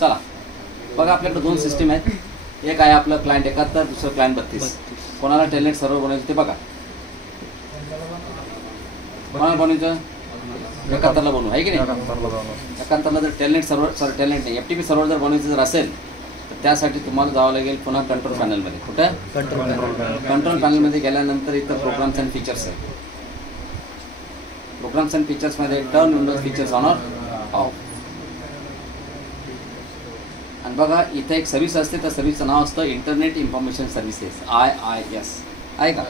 चला बघा, आपल्याकडे दोन सिस्टीम आहेत. एक आहे आपलं क्लायंट 71, दुसरं क्लायंट 32. कोणाला टेलनेट सर्व्हर बनवायचं ते बघा. कोणाला बनवायचं? 71ला बनवू, आहे की नाही? 71ला जर टेलनेट सर्व्हर, टेलनेट नाही, FTP सर्व्हर जर बनवायचं जर असेल तर त्यासाठी तुम्हाला जावं लागेल पुन्हा कंट्रोल पॅनलमध्ये. कुठं? कंट्रोल पॅनलमध्ये गेल्यानंतर इथं प्रोग्राम्स अँड फीचर्स आहे. प्रोग्राम्स अँड फीचर्समध्ये turn Windows features on or off. आणि बघा इथं एक सर्व्हिस असते, त्या सर्व्हिसचं नाव असतं इंटरनेट इन्फॉर्मेशन सर्व्हिसेस, IIS. आहे का?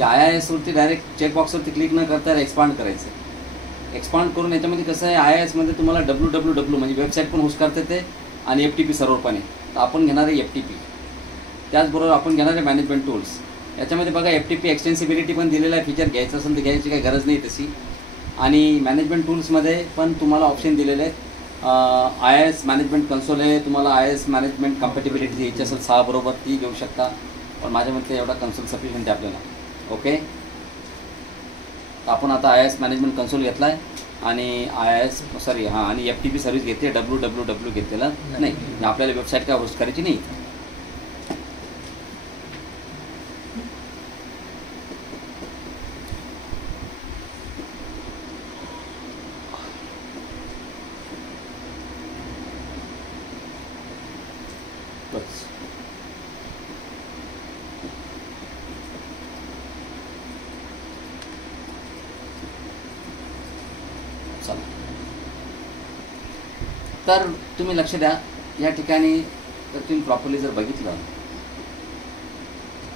या IIS वरती डायरेक्ट चेकबॉक्सवरती क्लिक न करता एक्सपांड करायचं. एक्सपांड करून याच्यामध्ये कसं आहे, IIS मध्ये तुम्हाला www म्हणजे वेबसाईट पण होस्ट करता येते आणि FTP सर्व्हर पण आहे. तर आपण घेणार आहे FTP. त्याचबरोबर आपण घेणार आहे मॅनेजमेंट टूल्स. याच्यामध्ये बघा FTP एक्सटेन्सिबिलिटी पण दिलेला आहे. फीचर घ्यायचं असेल तर घ्यायची काही गरज नाही तशी. आणि मॅनेजमेंट टूल्समध्ये पण तुम्हाला ऑप्शन दिलेले आहेत. IIS मॅनेजमेंट कन्सोल आहे, तुम्हाला IIS मॅनेजमेंट कम्पॅटिबिलिटी घ्यायची असेल 6 बरोबर ती घेऊ शकता. पण माझ्या मते एवढा कन्सोल सफिशियंट आहे आपल्याला. ओके, आपण आता IIS मॅनेजमेंट कन्सोल घेतला आहे आणि आणि FTP सर्व्हिस घेतली, www घेतलेला नाही. आपल्याला वेबसाईट काय होस्ट करायची नाही. तर तुम्ही लक्ष द्या या ठिकाणी. तर तुम्ही प्रॉपरली जर बघितलं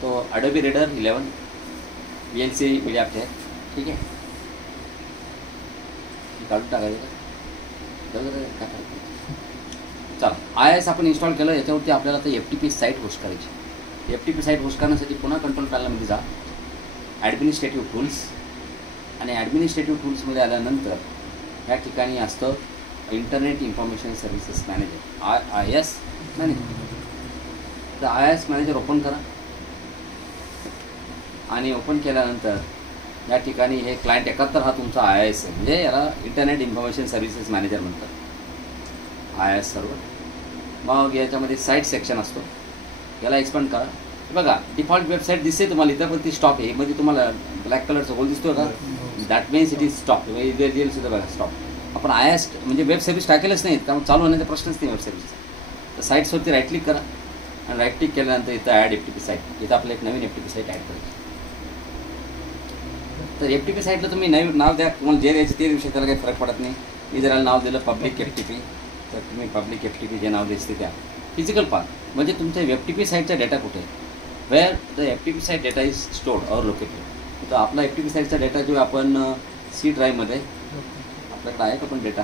तो Adobe Reader 11 VLC मीडिया आहे. ठीक आहे, काढून टाकायचं का? चला, IIS आपण इन्स्टॉल केलं. याच्यावरती आपल्याला आता FTP साईट होस्ट करायची. FTP साईट होस्ट करण्यासाठी पुन्हा कंट्रोल पॅनलमध्ये जा, ॲडमिनिस्ट्रेटिव्ह टूल्स. आणि ॲडमिनिस्ट्रेटिव्ह टूल्समध्ये आल्यानंतर या ठिकाणी असतं internet information services manager, IIS manager. तर IIS मॅनेजर ओपन करा. आणि ओपन केल्यानंतर या ठिकाणी हे क्लायंट 71 हा तुमचा IIS आहे, म्हणजे याला इंटरनेट इन्फॉर्मेशन सर्व्हिसेस मॅनेजर म्हणतात, IIS सर्व्हर. मग याच्यामध्ये साईट सेक्शन असतो, याला एक्सपांड करा. बघा डिफॉल्ट वेबसाईट दिसते तुम्हाला इथं, पण ती स्टॉप आहे. मध्ये तुम्हाला ब्लॅक कलरचा होल दिसतो का? That means it is stop. Real सुद्धा बघा स्टॉप. आपण IIS म्हणजे वेब सर्व्हिस टाकेलच नाहीत, कारण चालू होण्याचा प्रश्नच नाही वेब सर्व्हिसचा. तर साईट्सवरती राईट क्लिक करा आणि राईट क्लिक केल्यानंतर इथं ॲड FTP साईट. इथं आपलं एक नवीन FTP साईट ॲड करायची. तर FTP साईटला तुम्ही नवीन नाव द्या, तुम्हाला जे द्यायचं ते देऊ शकता, त्याला काही फरक पडत नाही. मी जर नाव दिलं पब्लिक FTP तर तुम्ही पब्लिक FTP जे नाव द्यायचं द्या. फिजिकल पार्ट म्हणजे तुमच्या FTP साईटचा डेटा कुठे आहे, where the FTP site data is stored or located. तर आपला FTP साईटचा डेटा जो आपण C ड्राईव्हमध्ये आपल्याकडे आहे का पण डेटा.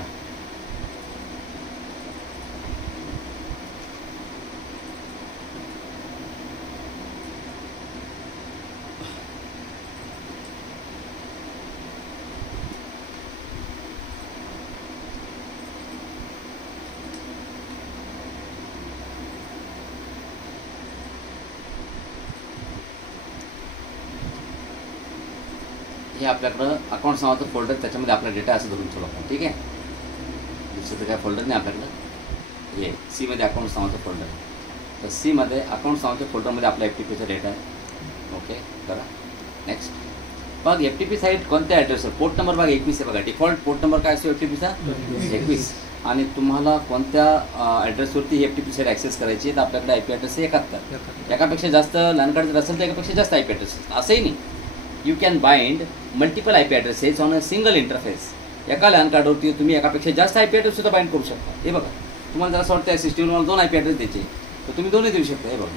हे आपल्याकडं अकाउंट्स नावाचं फोल्डर, त्याच्यामध्ये आपला डेटा असं धरून ठेवू आपण. ठीक आहे, दुसरं तर काय फोल्डर नाही आपल्याकडं. हे C मध्ये अकाउंट्स नावाचं फोल्डर. तर C मध्ये अकाउंट्स नावाच्या फोल्डरमध्ये आपला FTPचा डेटा आहे. ओके करा, नेक्स्ट. बघ FTP साईट कोणत्या ॲड्रेसवर, पोर्ट नंबर बघा 21 आहे. बघा डिफॉल्ट पोर्ट नंबर काय असतो FTPचा 21. आणि तुम्हाला कोणत्या ॲड्रेसवरती FTP साईट ॲक्सेस करायची तर आपल्याकडे IP ॲड्रेस 71. एकापेक्षा जास्त लॅन कार्ड जर असेल तर एकापेक्षा जास्त IP ॲड्रेस. असंही नाही, you can bind multiple IP addresses on a single interface. एका लॅन कार्डवरती तुम्ही एकापेक्षा जास्त IP ॲड्रेस सुद्धा बाइंड करू शकता. हे बघा, तुम्हाला जर असं वाटतं या सिस्टीमवर 2 IP ॲड्रेस द्यायचे तर तुम्ही 2ही देऊ शकता. हे बघा,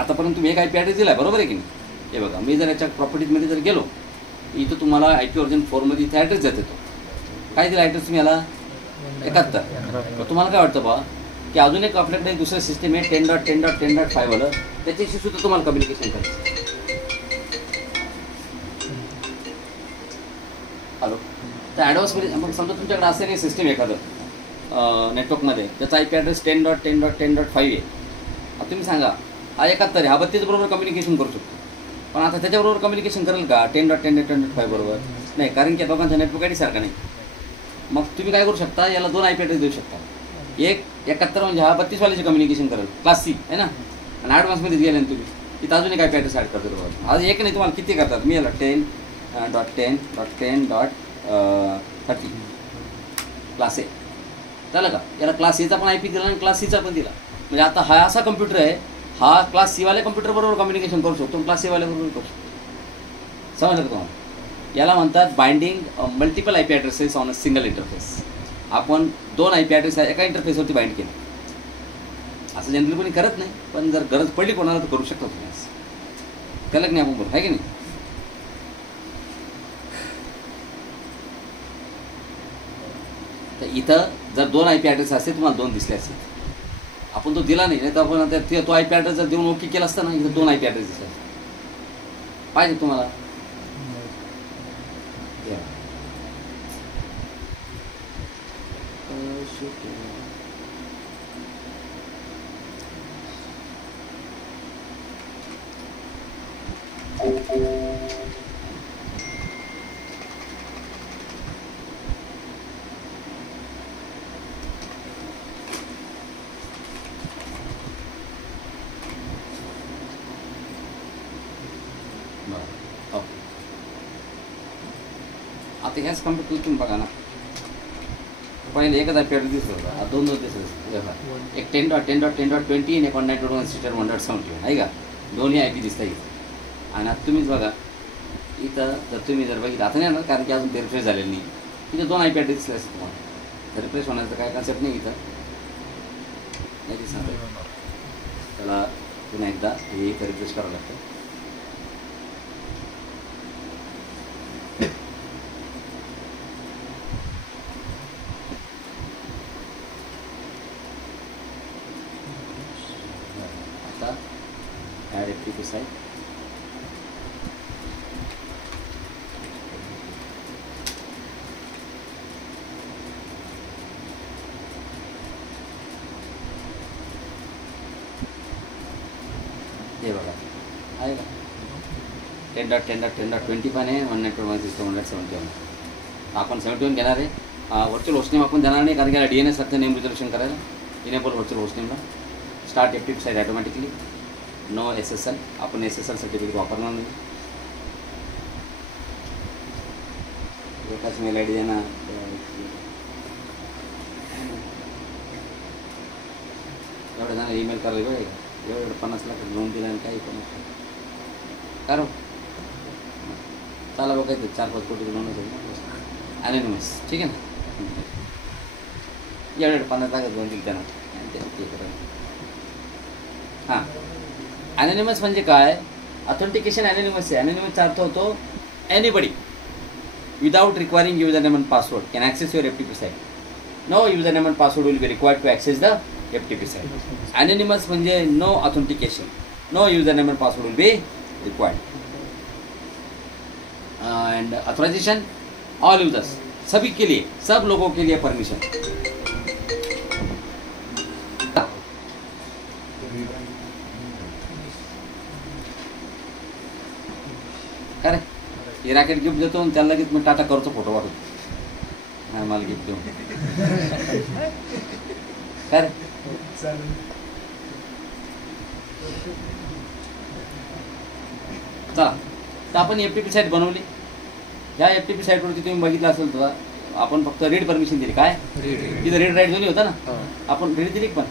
आतापर्यंत तुम्ही एक IP ॲड्रेस दिला आहे, बरोबर आहे की नाही. हे बघा, मी जर याच्या प्रॉपर्टीजमध्ये जर गेलो इथं तुम्हाला IP व्हर्जन 4मध्ये इथे ॲड्रेस देत येतो. काय दिला ॲड्रेस तुम्ही याला 71. तुम्हाला काय वाटतं बा की अजून एक आपल्याकडे दुसरं सिस्टीम आहे 10.10.10.5 आलं, त्याच्याशी सुद्धा तुम्हाला कम्युनिकेशन करायचं. हॅलो, तर ॲडव्हान्समध्ये मग समजा तुमच्याकडे असं काही सिस्टीम एखादं नेटवर्कमध्ये त्याचा IP ॲड्रेस 10.10.10.5 आहे. आता तुम्ही सांगा हा 71 आहे, हा 32 बरोबर कम्युनिकेशन करू शकतो. पण आता त्याच्याबरोबर कम्युनिकेशन करेल का 10.10.10.5 बरोबर? नाही, कारण की दोघांचा नेटवर्क ID सारखा नाही. मग तुम्ही काय करू शकता, याला 2 IP ॲड्रेस देऊ शकता. एक 71 म्हणजे हा 32 वाल्याचे कम्युनिकेशन करेल, क्लास सी आहे ना. आणि ॲडव्हान्समध्ये गेले ना तुम्ही, तिथं अजूनही काय पॅटर्स ॲड करतो तुम्हाला. आज एक नाही, तुम्हाला किती करतात. मी याला 10.10.10.30 क्लास ए झालं का. याला क्लास एचा पण IP दिला आणि क्लास सीचा पण दिला. म्हणजे आता हा असा कम्प्युटर आहे, हा क्लास सीवाल्या कम्प्युटरबरोबर कम्युनिकेशन करू शकतो, क्लास सीवाल्याबरोबर करू शकतो. समजलं का तुम्हाला. याला म्हणतात binding multiple IP addresses on a single interface. आपण 2 IP ॲड्रेस एका इंटरफेसवरती बाइंड केले. असं जनरली कोणी करत नाही, पण जर गरज पडली कोणाला तर करू शकतो तुम्ही. असं केलं की नाही आपण बरोबर आहे की नाही. तर इथं जर 2 IP ॲड्रेस असते, तुम्हाला 2 दिसले असते. आपण तो दिला नाही, तर आपण तो IP ॲड्रेस जर देऊन ओके केला असता ना, इथं 2 IP ॲड्रेस दिसले असते. पाहिजे तुम्हाला. आता ह्याच कम्प्युटर तुम्ही बघा ना, पहिले एकच IP ॲड्रेस दिसत होता, 2 दिसत. एक 10.10.10.20 आणि 192.168.1.71 आहे का. दोन्ही IP दिसता इथं. आणि आता तुम्हीच बघा इथं, जर तुम्ही जर बघितलं आता नाही ना, कारण की अजून ते रिफ्रेश झालेलं नाही. इथं 2 IP ॲड्रेस दिसले असते तुम्हाला. तर रिफ्रेश होण्याचं काय कन्सेप्ट नाही इथं, नाही दिसणार. त्याला पुन्हा एकदा हे इथं रिफ्रेश करावं लागतं. Add FTP site. हे बघा आहे का. 10.10.10.20 पण आहे, 192.168.171. आपण 71 घेणार आहे. व्हर्च्युअल होस्टनेम आपण देणार नाही, कारण की याला DNS लागतं नेम रिझर्वेशन करायला. इनेबल व्हर्च्युअल होस्टनेमला. Start FTP site automatically. No SSL, आपण SSL सर्टिफिकेट वापरणार नाही. एकाच मेल ID देणार. एवढं जाणार ईमेल करायला वेळ एवढं 50 लाख लोन दिलं आणि काही पण करो चला बघायचं 4-5 कोटी लोन असेल ॲनोनिमस. ठीक आहे ना. एवढं 50 लाख लोन दिलं त्यांना. हां, ॲनोनिमस म्हणजे काय. ऑथेंटिकेशन ॲनोनिमस आहे. ॲनोनिमसचा अर्थ होतो anybody without requiring user name and password can access your FTP site. No user name and password will be required to access the FTP site. Anonymous म्हणजे no authentication, no user name and password will be required. And authorization all users, सभी के लिए, सब लोगों के लिए permission. काय रे हे racket gift देतो आणि त्याला लगेच मी टाटा करतो फोटो वाटतो. नाही मला गिफ्ट देऊ काय रे. चला तर आपण FTP साईट बनवली. ह्या FTP साईटवरती तुम्ही बघितलं असेल तर आपण फक्त रीड परमिशन दिली. काय तिथं रीड राईट दोन्ही होता ना. आपण रीड दिली पण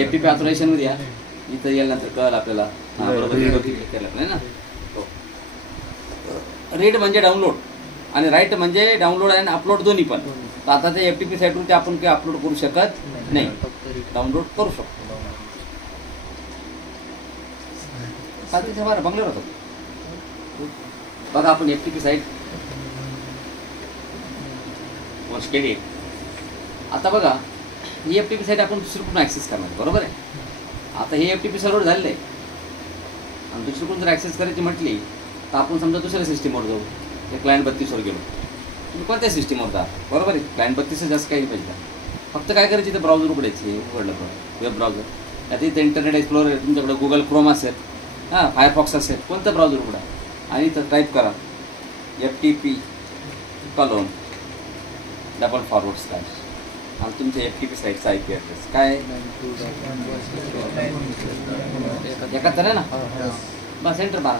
FTP ऑथरायझेशन मध्ये या. इथं यानंतर कळलं आपल्याला क्लिक करायला आपल्याला ना. रीड म्हणजे डाउनलोड आणि राईट म्हणजे डाउनलोड आणि अपलोड दोन्ही पण. तर आता ते FTP साईटवरती आपण काही अपलोड करू शकत नाही, डाउनलोड करू शकतो. तिथे बरं बंगल्यावर होतो बघा. आपण FTP साईट पोस्ट केली. आता बघा ही FTP साईट आपण दुसरीकडून ॲक्सेस करणार बरोबर आहे. आता हे FTP सर्व्हर झालेलं आहे आणि दुसरीकडून जर ॲक्सेस करायची म्हटली तर आपण समजा दुसऱ्या सिस्टीमवर जाऊ. ते क्लायंट 32वर गेलो. तुम्ही कोणत्या सिस्टीमवर जा बरोबर आहे. क्लायंट 32 जास्त काही पाहिजे. फक्त काय करायची तर ब्राउझर उघडायची. उघडलं वेब ब्राउझर. आता इथं इंटरनेट एक्सप्लोरर आहे. तुमच्याकडे गुगल क्रोम असेल, हां फायरफॉक्स असेल, कोणतं ब्राउझर उघडा आणि इथं टाईप करा FTP : डबल फॉरवर्ड स्लॅश आणि तुमच्या FTP साईटचा IP ॲड्रेस काय एकाहत्तर आहे ना, बस एंटर मारा.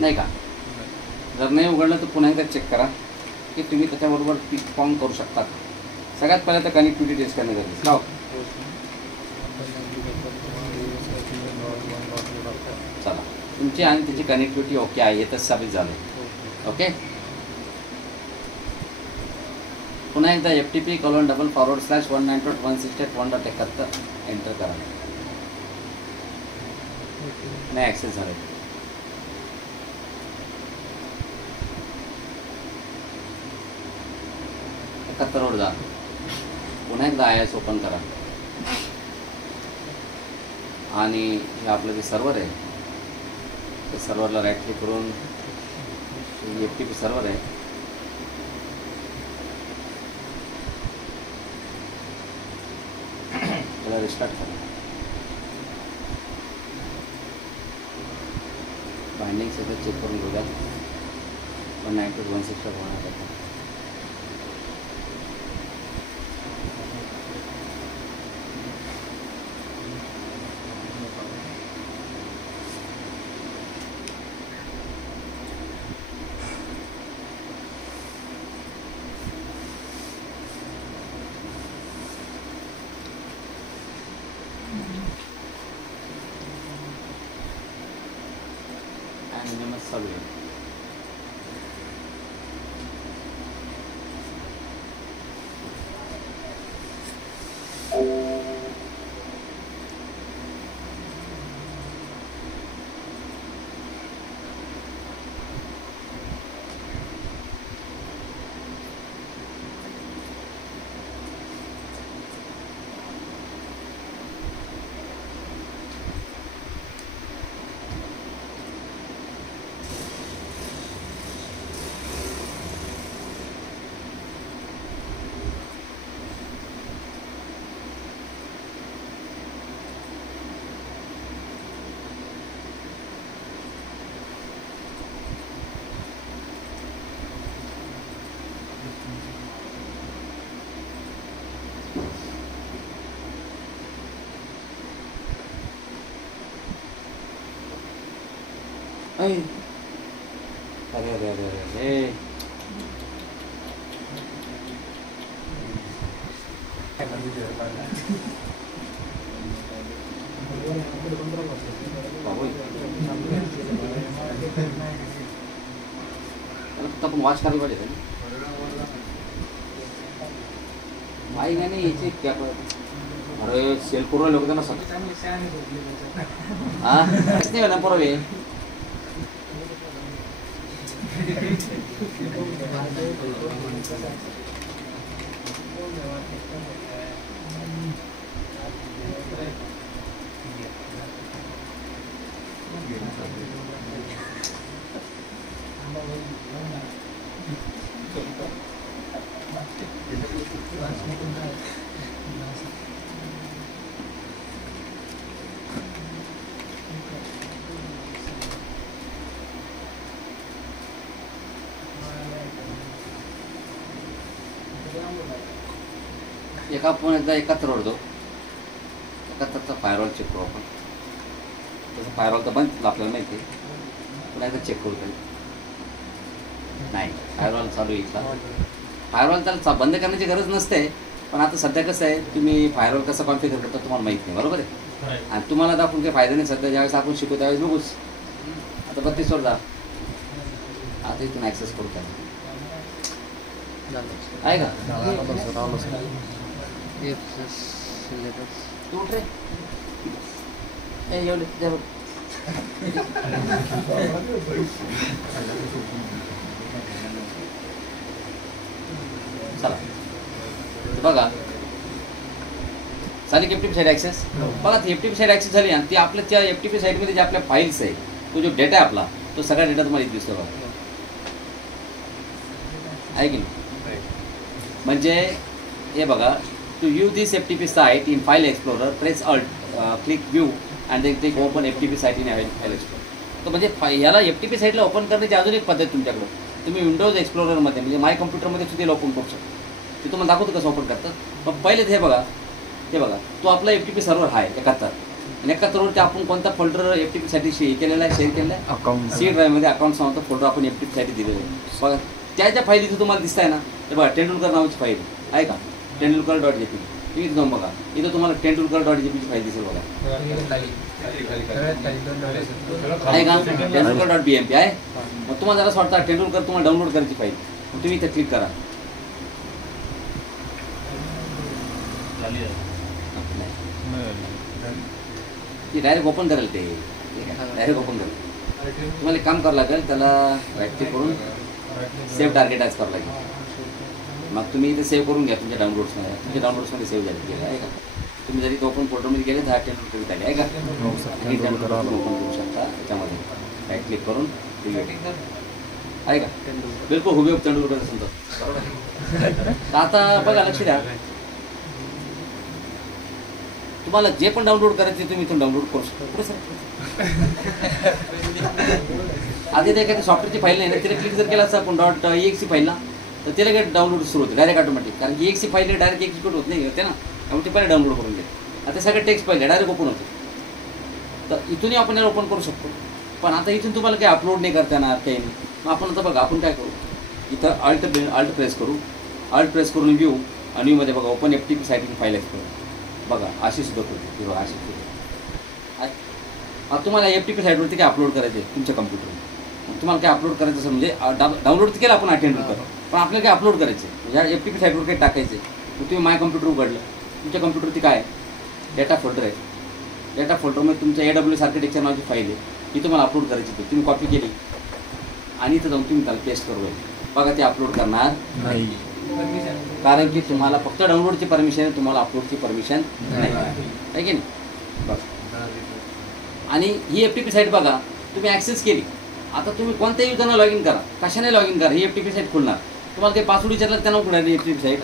नाही का? जर नाही उघडलं तर पुन्हा एकदा चेक करा की तुम्ही त्याच्याबरोबर पिंग करू शकता का. सगळ्यात पहिलं तर कनेक्टिव्हिटी टेस्ट करणं गरजेचं आहे. चला, तुमची आणि त्याची कनेक्टिव्हिटी ओके आहे हे तर साबित झालं. ओके, पुन्हा एकदा FTP://192.168.1.71 एंटर करा. नाही ॲक्सेस झाले. एकाहत्तरवर जा, पुन्हा एकदा IIS ओपन करा आणि हे आपलं जे सर्व्हर आहे त्या सर्व्हरला राईट क्लिक करून FTP सर्व्हर आहे त्याला रिस्टार्ट करा. बाइंडिंग सगळं चेक करून घेऊया. 192.168.1.71 चालू आहे. अरे अरे अरे अरे अरे फक्त आपण वॉच करायला पाहिजे ना. आई नाही याची क्या अरे सेल करून लोक त्यांना हां नाही ना परवे एका आपण एकदा 71 वर जाऊ. 71चा फायरवॉल चेक करू आपण. तसं फायरवॉल तर बंद आपल्याला माहिती आहे, पुन्हा एकदा चेक करू. नाही, फायरवॉल चालू आहे इथला. फायरवॉल त्याला बंद करण्याची गरज नसते, पण आता सध्या कसं आहे तुम्ही फायरवॉल कसं कॉन्फिगर करता तुम्हाला माहीत नाही, बरोबर आहे. आणि तुम्हाला दाखवून काही फायदा नाही. सध्या ज्यावेळेस आपण शिकू त्यावेळेस बघूच. आता 32 वर जा. आता इथून ॲक्सेस करू त्याला आहे का. तू उठ रे एवढे चला बघा झाली FTP साईट ॲक्सेस. बघा ती FTP साईट ॲक्सेस झाली आणि ती आपल्या त्या FTP साईटमध्ये जे आपल्या फाईल्स आहे तो जो डेटा आहे आपला तो सगळा डेटा तुम्हाला इथे दिसतो बघा, आहे की नाही? म्हणजे हे बघा, to view this FTP site in file explorer press alt click view and then click open FTP site in file explorer. तर म्हणजे याला FTP साईटला ओपन करण्याची अजून एक पद्धत तुमच्याकडं. तुम्ही विंडोज एक्सप्लोररमध्ये म्हणजे माय कम्प्युटरमध्ये सुद्धा ओपन करू शकता. ते तुम्हाला दाखवतो कसं ओपन करतात. मग पहिले हे बघा, तो आपला FTP सर्व्हर आहे 71 आणि 71वरती आपण कोणता फोल्डर FTP साठी शेअर केलेला आहे, अकाउंट सी ड्राईव्हमध्ये अकाउंट नावाचा फोल्डर आपण FTP साठी दिलेला आहे. बघा त्या ज्या फाईल इथं तुम्हाला दिसत आहे ना, ते बघा तेंडुलकर नावाची फाईल आहे का, तेंडुलकर.jpg. तुम्ही इथं जाऊन बघा, इथं तुम्हाला तेंडुलकर.jpg फाईल दिसेल बघा, आहे का, तेंडुलकर.bmp आहे. मग तुम्हाला जरा असं वाटतं तेंडुलकर तुम्हाला डाउनलोड करायची फाईल, मग तुम्ही इथे क्लिक करा. ती डायरेक्ट ओपन करेल, ते डायरेक्ट ओपन करेल. तुम्हाला एक काम करावं लागेल, त्याला राईट क्लिक करून सेव्ह टार्गेट ॲज करावं लागेल. मग तुम्ही इथे सेव्ह करून घ्या तुमच्या डाउनलोड्समध्ये. तुमच्या डाउनलोड्समध्ये सेव्ह झाले आहे का. तुम्ही जरी तो ओपन फोल्डरमध्ये गेले तर टेंडुलकर करीत आले आहे का, आणि टेंडुलकर ओपन करू शकता. त्याच्यामध्ये राईट क्लिक करून आहे का, बिलकुल हुबेहूब तेंडुलकर समजा. तर आता बघा, लक्ष द्या, तुम्हाला जे पण डाउनलोड करायचे तुम्ही इथून डाउनलोड करू शकता. पुढे सर आधी ते एखादी सॉफ्टवेअरची फाईल नाही ना, तिला क्लिक जर केला असता आपण .exe फाईलला, तर तिला काही डाउनलोड सुरू होते डायरेक्ट ऑटोमॅटिक. कारण की exe फाईल डायरेक्ट एक्झिक्यूट होत नाही होते ना, त्यामुळे ते पहिले डाउनलोड करून घ्या. आता सगळं टेक्स्ट पाहिजे डायरेक्ट ओपन होते. तर इथूनही आपण याला ओपन करू शकतो. पण आता इथून तुम्हाला काही अपलोड नाही करता येणार, काही नाही. मग आपण आता बघा, आपण काय करू, इथं अल्ट प्रेस करू, अल्ट प्रेस करून व्ह्यू आणि व्ह्यूमध्ये बघा open FTP site in file explorer. बघा अशी सुद्धा करतो, बघा अशी सुद्धा. आता तुम्हाला FTP साईटवरती काय अपलोड करायचं आहे तुमच्या कम्प्युटरवर. तुम्हाला काय अपलोड करायचं असेल म्हणजे डाउनलोड केलं आपण अटेंड कर, पण आपल्याला काय अपलोड करायचं आहे, या FTP साईटवर काही टाकायचं आहे. मग तुम्ही माय कम्प्युटर उघडलं, तुमच्या कम्प्युटरवरती काय डेटा फोल्डर आहे. डेटा फोल्डरमध्ये तुमच्या AWS आर्किटेक्चर नावाची फाईल आहे, ही तुम्हाला अपलोड करायची होती. तुम्ही कॉपी केली आणि इथं जाऊन तुम्ही त्याला पेस्ट करू. बघा ते अपलोड करणार नाही, कारण की तुम्हाला फक्त डाउनलोडची परमिशन आहे, तुम्हाला अपलोडची परमिशन नाही आहे की नाही. बघा, आणि ही FTP साईट बघा तुम्ही ॲक्सेस केली. आता तुम्ही कोणत्याही युजरना लॉग इन करा, कशाने लॉग इन करा, ही FTP साईट खुलणार. तुम्हाला काही पासवर्ड विचारलं त्यांना उघडणार FTP साईट,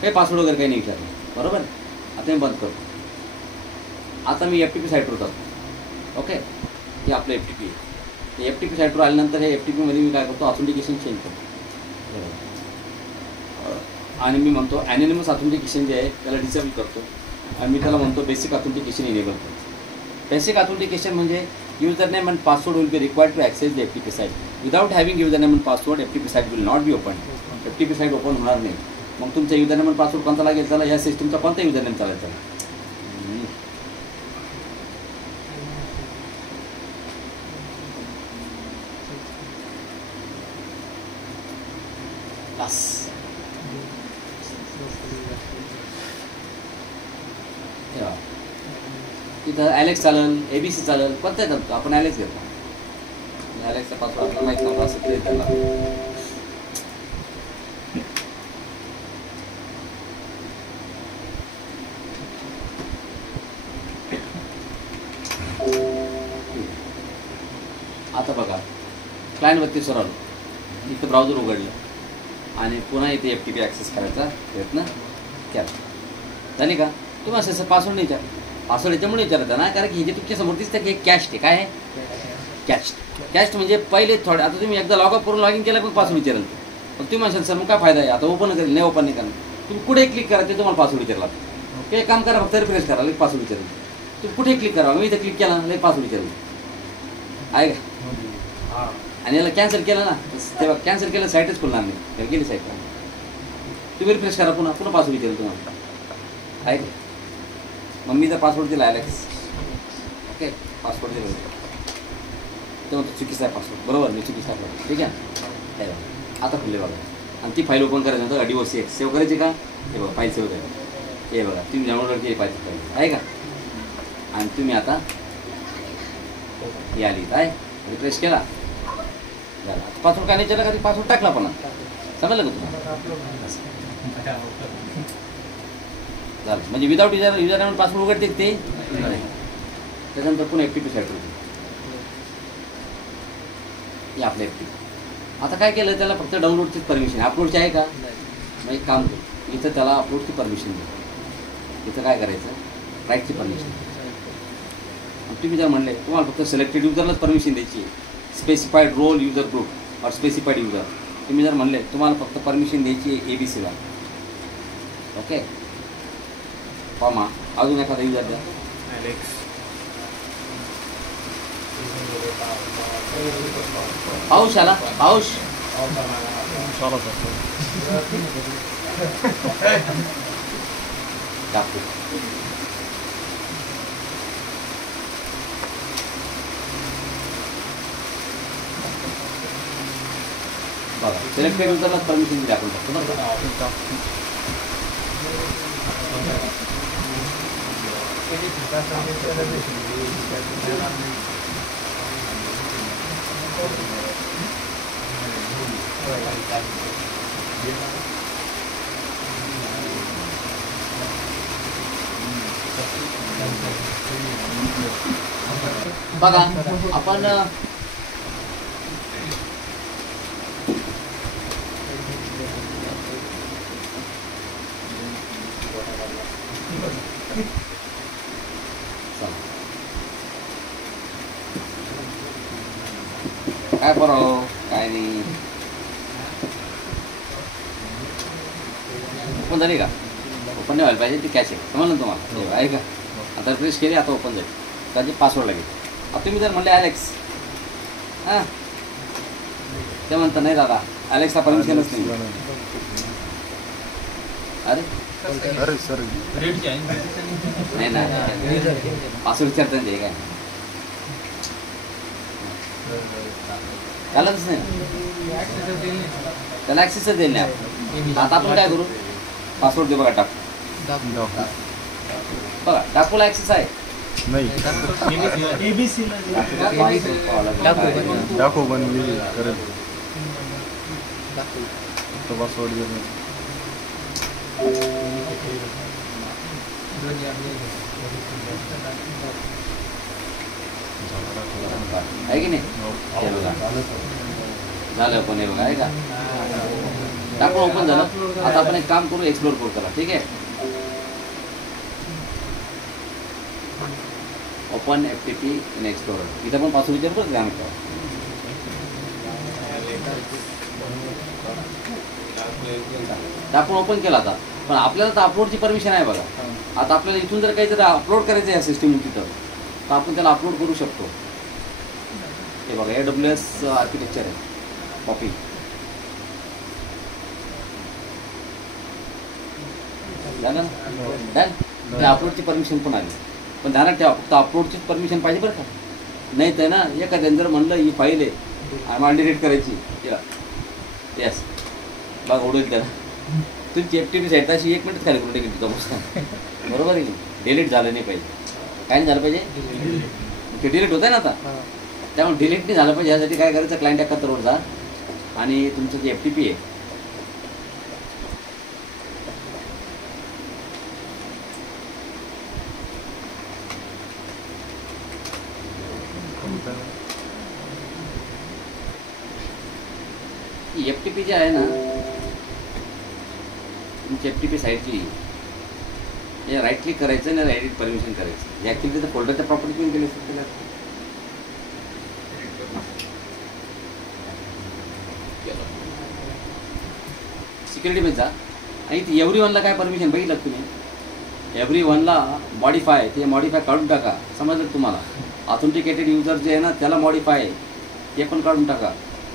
काही पासवर्ड वगैरे काही नाही विचारलं, बरोबर. आता मी बंद करतो. आता मी FTP साईटवर जातो. ओके, हे आपलं FTP आहे. FTP साईटवर आल्यानंतर हे FTPमध्ये मी काय करतो, ऑथेंटिकेशन चेंज करतो. आणि मी म्हणतो ॲनोनिमस ऑथेंटिकेशन जे आहे त्याला डिसेबल करतो, आणि मी त्याला म्हणतो बेसिक ऑथेंटिकेशन इनेबल करतो. बेसिक ऑथेंटिकेशन म्हणजे user name and password will be required to access the FTP site. Without having user name and password FTP site will not be open. FTP site open होणार नाही. मग तुमचा user name and password कोणता लागेल, त्याला या सिस्टमचा कोणता युजर नेम चालायचा. इथं ॲलेक्स चालेल, ABC चालेल, कोणत्या करतो आपण ॲलेक्स घेतो. ॲलेक्सचा पासवर्ड आपल्याला माहीत नव्हता असं क्रिएट झाला. आता बघा क्लायंटवरती सर आलो, इथं ब्राउझर उघडलं आणि पुन्हा इथे FTP ॲक्सेस करायचा प्रयत्न केला. झाली का. तुम्ही असं पासवर्ड नाही विचार, पासवर्ड याच्यामुळे विचारता ना, कारण की हे जे तुमच्या समोर दिसतं की हे कॅस्ट आहे. काय आहे कॅस्ट म्हणजे पहिले थोडे. आता तुम्ही एकदा लॉगअप करून लॉग इन केलं पण पासवर्ड विचारेल. मग तुम्ही म्हणशाल सर मग काय फायदा आहे, आता ओपन करेल नाही, ओपन नाही करणार. तुम्ही कुठे क्लिक करा ते तुम्हाला पासवर्ड विचारला. ते एक काम करा, फक्त रिफ्रेश करा, लगेच पासवर्ड विचारेल. तुम्ही कुठे क्लिक करा, मी इथे क्लिक केला लगेच पासवर्ड विचारेल, आहे का. आणि याला कॅन्सल केलं ना, तेव्हा कॅन्सल केलं साईटच खुलणार नाही, गेली साईट. तुम्ही रिफ्रेश करा, पुन्हा पासवर्ड विचारेल तुम्हाला, आहे का. मग मी जर पासवर्ड दिला ॲलेक्स, ओके पासवर्ड दिला तेव्हा तो चुकीचा आहे पासवर्ड, बरोबर मी चुकीचा आहे, ठीक आहे. आता खुलले बघा. आणि ती फाईल ओपन करायची नंतर DOC सेव्ह करायची का, हे बघा फाईल सेव्ह करायची. हे बघा तुम्ही डाउनलोड केली पाहिजे फाईल, आहे का. आणि तुम्ही आता हे आली काय रिफ्रेश केला झाला. पासवर्ड काय नाही विचारला का, पासवर्ड टाकला पण समजलं का तुम्हाला. झालं म्हणजे विदाऊट युजर नेम पासवर्ड उघडते ते नाही. त्याच्यानंतर पुन्हा FTP साईट होती. हे आपलं एफ टी पी. आता काय केलं, त्याला फक्त डाउनलोडचीच परमिशन आहे, अपलोडची आहे का? मग एक काम करू, इथं त्याला अपलोडची परमिशन देऊ. इथं काय करायचं, राईटची परमिशन. तुम्ही जर म्हणले तुम्हाला फक्त सिलेक्टेड युजरलाच परमिशन द्यायची, स्पेसिफाईड रोल युजर ग्रुप और स्पेसिफाईड युजर, तुम्ही जर म्हणले तुम्हाला फक्त परमिशन द्यायची आहे ABCला, ओके, कॉमा अजून एखादा युजर द्या, पाऊस आला, पाऊस टाकू. बघा सिलेक्टेड युजरला परमिशन दिली आपण फक्त बरं का. बघा आपण काय बरं काय नाही, ओपन झाली का? ओपन नाही व्हायला पाहिजे, ती कॅच आहे, समजलं तुम्हाला आहे का? आता प्रेस केली, आता ओपन जाईल, त्याची पासवर्ड लागेल. आता तुम्ही जर म्हणले ॲलेक्स, हां ते म्हणता नाही दादा ॲलेक्सला परमिशनच नाही. अरे सर नाही ना, पासवर्ड विचारता नाही काय, त्यालाच नाही, त्याला ॲक्सेसच देईल नाही आपण. आता आपण काय करू, पासवर्ड देऊ, बघा टाकू, बघा टाकूला ॲक्सेस आहे नाही, दाखव पण मी करेल तो पासवर्ड देऊन आहे की नाही. हे बघा झालं ओपन, हे बघा आहे का, टाकून ओपन झालं. आता आपण एक काम करू, एक्सप्लोर करू त्याला, ठीक आहे. ओपन FTP इन एक्सप्लोरर, इथं पण पासवर्ड विचार करतो ध्यान ठेवा. टाकून ओपन केला आता, पण आपल्याला तर अपलोडची परमिशन आहे बघा. आता आपल्याला इथून जर काही जर अपलोड करायचं आहे सिस्टीम तिथं, तर आपण त्याला अपलोड करू शकतो. हे बघा AWS आर्किटेक्चर आहे, कॉपी झालं ना, डन. ते अपलोडची परमिशन पण आली, पण ध्यानात ठेवा फक्त अपलोडचीच परमिशन पाहिजे बरं का. नाही तर ना एखाद्याने जर म्हणलं ही फाईल आहे आणि मला डिलीट करायची, येस बघा उडून त्याला तुमची FTP साईट अशी 1 मिनिट खाली करून टाकेल तुझा पुस्तक, बरोबर आहे की डिलीट झालं नाही पाहिजे. काय नाही झालं पाहिजे, ते डिलीट होत आहे ना आता, त्यामुळे डिलीट नाही झालं पाहिजे. यासाठी काय करायचं, क्लायंट एकाहत्तरवर जा आणि तुमचं जे FTP आहे FTP जे आहे ना तुमची FTP साईटची, हे राईट क्लिक करायचं आणि एडिट परमिशन करायचं. ॲक्च्युली तर फोल्डरच्या प्रॉपर्टी पण केली असते त्याला. सिक्युरिटीमध्ये जा आणि ती एव्हरीवनला काय परमिशन बघितलं तुम्ही, एव्हरीवनला मॉडिफाय, ते मॉडिफाय काढून टाका, समजलं तुम्हाला. ऑथेंटिकेटेड युजर जे आहे ना त्याला मॉडिफाय ते पण काढून टाका.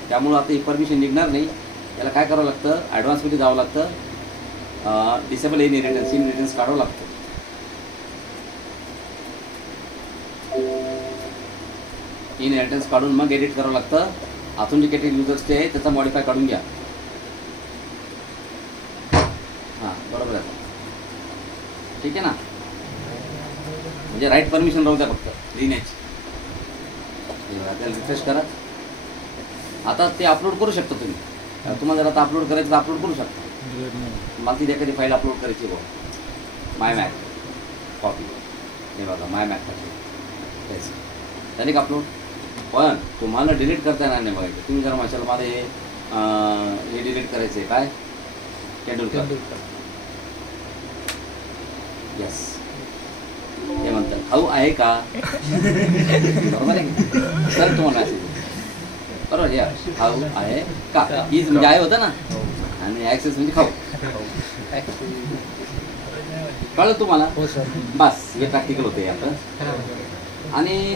त्यामुळं आता ही परमिशन निघणार नाही. याला काय करावं लागतं, ॲडव्हान्समध्ये जावं लागतं, डिसेबल इनहेरिटन्स काढावं लागतं. इनहेरिटन्स काढून मग एडिट करावं लागतं. ऑथेंटिकेटेड युजर्स जे आहे त्याचा मॉडिफाय काढून घ्या. हां बरोबर आहे, ठीक आहे ना. म्हणजे राईट परमिशन राहू द्या फक्त लिहिण्याची. त्याला रिफ्रेश करा. आता ते अपलोड करू शकता तुम्ही. तुम्हाला जर आता अपलोड करायचं तर अपलोड करू शकता. मला तिथे एखादी फाईल अपलोड करायची बघा, माय मॅक कॉपी, हे बघा माय मॅक झाली का अपलोड. पण तुम्हाला डिलीट करता येणार नाही बघा. तुम्ही जर म्हणाल मला हे डिलीट करायचं आहे, काय तेंडुलकर, यस, हे म्हणतात खाऊ आहे का, बरोबर आहे सर तुम्हाला मेसेज बरोबर, या खाऊ आहे का, हीच म्हणजे आहे होतं ना, आणि ॲक्सेस म्हणजे खाऊ. कळलं तुम्हाला? हो सर. बस हे प्रॅक्टिकल होते आपलं. आणि